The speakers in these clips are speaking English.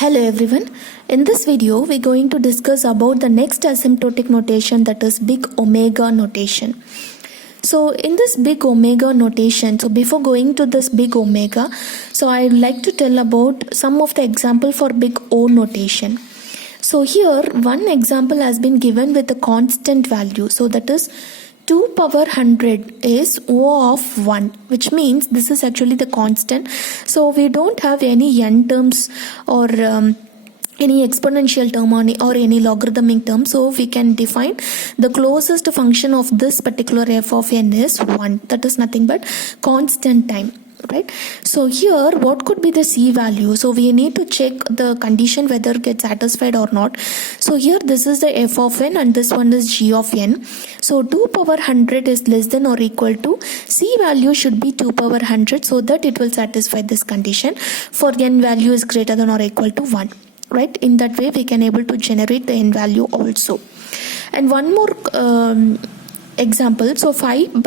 Hello everyone. In this video, we're going to discuss about the next asymptotic notation, that is big omega notation. So in this big omega notation, so before going to this big omega, so I'd like to tell about some of the example for big O notation. So here one example has been given with a constant value. So that is 2 power 100 is O of 1, which means this is actually the constant. So we don't have any n terms or any exponential term or any logarithmic term. So we can define the closest function of this particular f of n is 1. That is nothing but constant time. Right. So here what could be the C value? So we need to check the condition whether it gets satisfied or not. So here this is the f of n and this one is g of n. So 2 power 100 is less than or equal to C value should be 2 power 100 so that it will satisfy this condition. For n value is greater than or equal to 1. Right. In that way we can able to generate the n value also. And one more example. So 5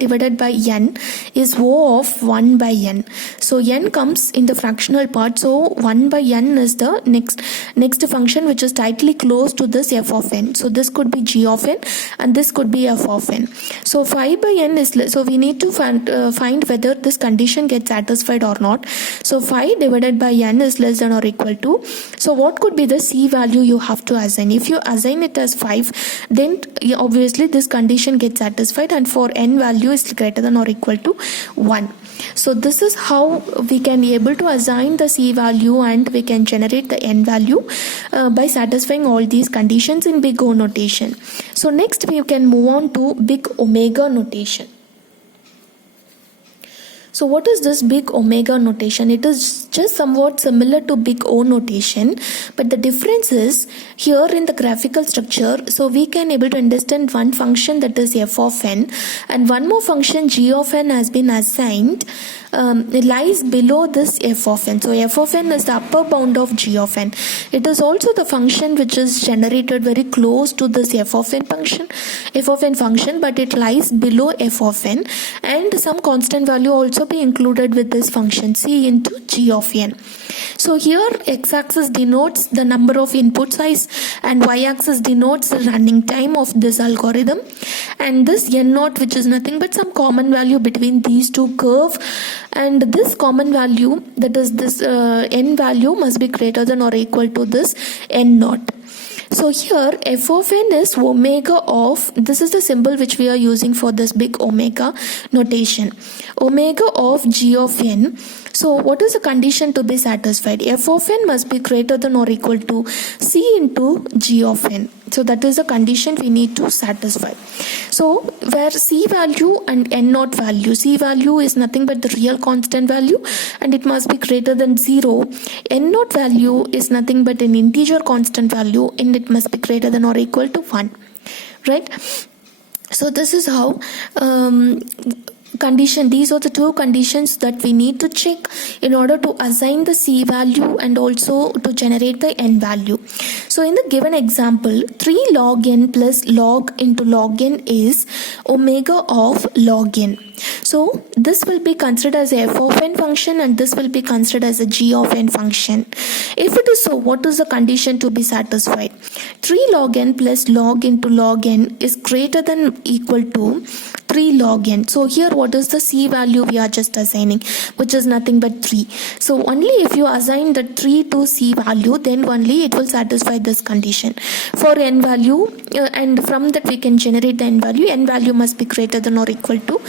divided by n is O of 1 by n. So n comes in the fractional part. So 1 by n is the next function which is tightly close to this f of n. So this could be g of n and this could be f of n. So 5 by n is so we need to find whether this condition gets satisfied or not. So 5 divided by n is less than or equal to. So what could be the C value you have to assign? If you assign it as 5, then obviously this condition gets satisfied, and for n value is greater than or equal to 1. So this is how we can be able to assign the C value and we can generate the n value by satisfying all these conditions in big O notation. So next we can move on to big omega notation. So what is this big omega notation? It is just somewhat similar to big O notation, but the difference is here in the graphical structure. So we can able to understand one function, that is f of n, and one more function g of n has been assigned. It lies below this f of n. So f of n is the upper bound of g of n. It is also the function which is generated very close to this f of n function, but it lies below f of n, and some constant value also be included with this function c into g of n. So here x-axis denotes the number of input size and y-axis denotes the running time of this algorithm, and this n0, which is nothing but some common value between these two curve, and this common value, that is this n value, must be greater than or equal to this n0. So here f of n is omega of, this is the symbol which we are using for this big omega notation, omega of g of n. So what is the condition to be satisfied? F of n must be greater than or equal to C into g of n. So that is the condition we need to satisfy. So where C value and n0 value, C value is nothing but the real constant value and it must be greater than 0. n0 value is nothing but an integer constant value and it must be greater than or equal to 1. Right? So this is how these are the two conditions that we need to check in order to assign the C value and also to generate the n value. So in the given example, 3 log n plus log into log n is omega of log n. So this will be considered as a f of n function and this will be considered as a g of n function. If it is so, what is the condition to be satisfied? 3 log n plus log into log n is greater than or equal to 3 log n. So here what is the C value we are just assigning, which is nothing but 3. So only if you assign the 3 to C value, then only it will satisfy this condition. For n value and from that we can generate the n value must be greater than or equal to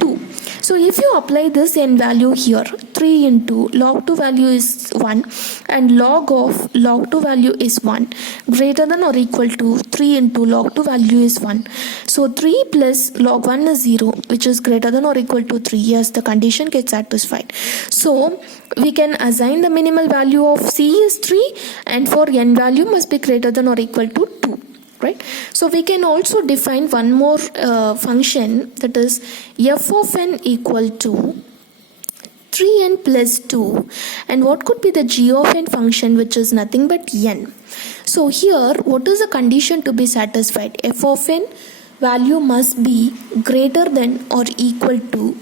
2. So if you apply this n value here, 3 into log 2 value is 1 and log of log 2 value is 1, greater than or equal to 3 into log 2 value is 1. So 3 plus log 1 is 0, which is greater than or equal to 3. Yes, the condition gets satisfied. So we can assign the minimal value of C is 3 and for n value must be greater than or equal to 2. Right? So we can also define one more function, that is f of n equal to 3n plus 2, and what could be the g of n function, which is nothing but n. So here what is the condition to be satisfied? F of n value must be greater than or equal to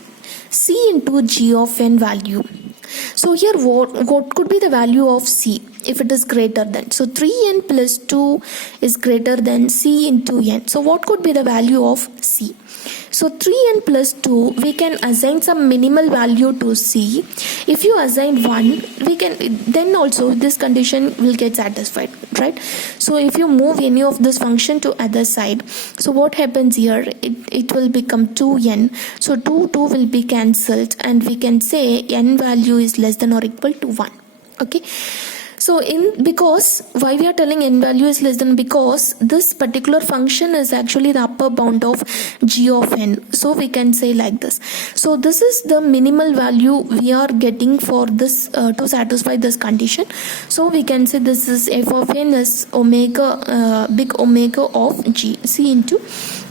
C into g of n value. So here what could be the value of C if it is greater than? So 3n plus 2 is greater than C into n. So what could be the value of C? So 3n plus 2, we can assign some minimal value to C. If you assign 1, we can, then also this condition will get satisfied, right? So if you move any of this function to other side, so what happens here, it will become 2n. So 2 will be cancelled, and we can say n value is less than or equal to 1. Okay. So because why we are telling n value is less than, because this particular function is actually the upper bound of g of n. So we can say like this. So this is the minimal value we are getting for this to satisfy this condition. So we can say this is f of n is omega, big omega of g, c into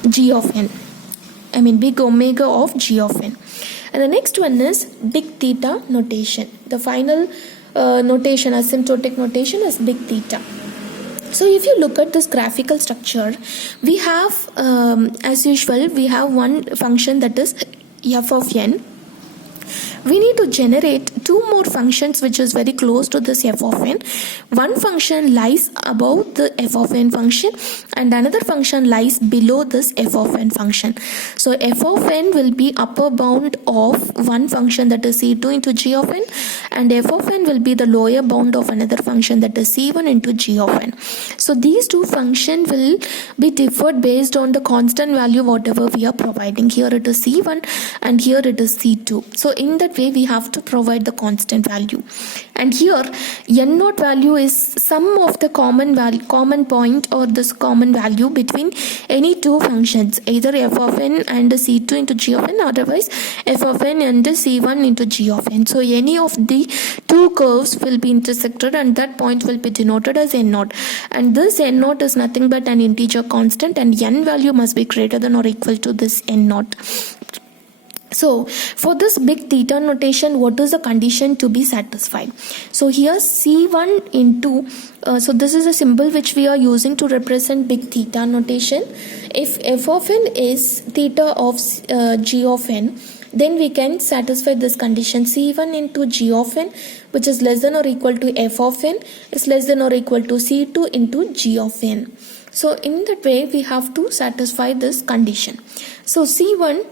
g of n. I mean big omega of g of n. And the next one is big theta notation. The final notation, asymptotic notation, is big theta. So if you look at this graphical structure, we have as usual we have one function that is f of n. We need to generate two more functions which is very close to this f of n. One function lies above the f of n function and another function lies below this f of n function. So f of n will be upper bound of one function that is c2 into g of n, and f of n will be the lower bound of another function that is c1 into g of n. So these two functions will be differed based on the constant value whatever we are providing. Here it is c1 and here it is c2. So in that way we have to provide the constant value, and here n naught value is sum of the common point or this common value between any two functions, either f of n and c2 into g of n, otherwise f of n and c1 into g of n. So any of the two curves will be intersected and that point will be denoted as n naught, and this n naught is nothing but an integer constant, and n value must be greater than or equal to this n naught. So for this big theta notation, what is the condition to be satisfied? So here C1 into, so this is a symbol which we are using to represent big theta notation. If f of n is theta of g of n, then we can satisfy this condition. C1 into g of n, which is less than or equal to f of n, is less than or equal to C2 into g of n. So in that way we have to satisfy this condition. So C1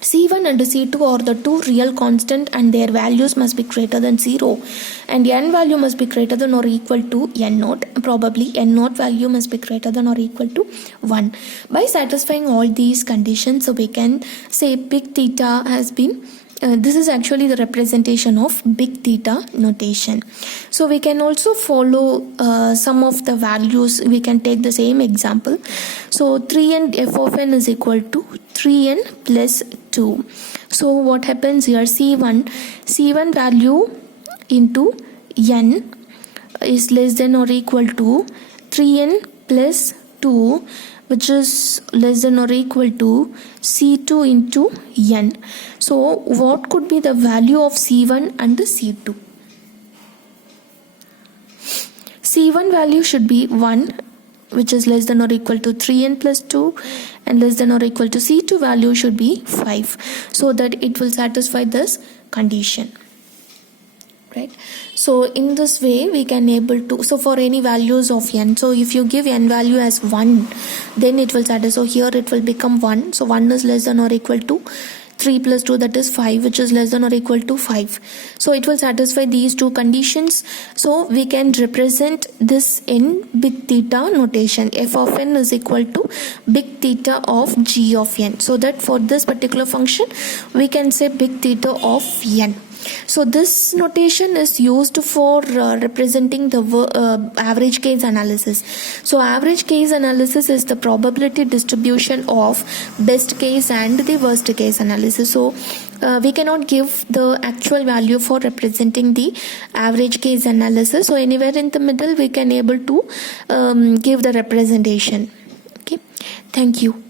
and C2 are the two real constant and their values must be greater than 0, and n value must be greater than or equal to n naught. Probably n naught value must be greater than or equal to 1. By satisfying all these conditions, so we can say big theta has been this is actually the representation of big theta notation. So we can also follow some of the values. We can take the same example. So 3n f of n is equal to 3n plus 2. So what happens here, C1 value into n is less than or equal to 3n plus 2, which is less than or equal to C2 into n. So what could be the value of C1 and the C2? C1 value should be 1, which is less than or equal to 3n plus 2, and less than or equal to C2 value should be 5, so that it will satisfy this condition. Right. So in this way we can able to, so for any values of n, so if you give n value as 1, then it will satisfy. So here it will become 1. So 1 is less than or equal to 3 plus 2, that is 5, which is less than or equal to 5. So it will satisfy these two conditions. So we can represent this in big theta notation. F of n is equal to big theta of g of n. So that for this particular function we can say big theta of n. So this notation is used for representing the average case analysis. So average case analysis is the probability distribution of best case and the worst case analysis. So we cannot give the actual value for representing the average case analysis. So anywhere in the middle we can able to give the representation. Okay, thank you.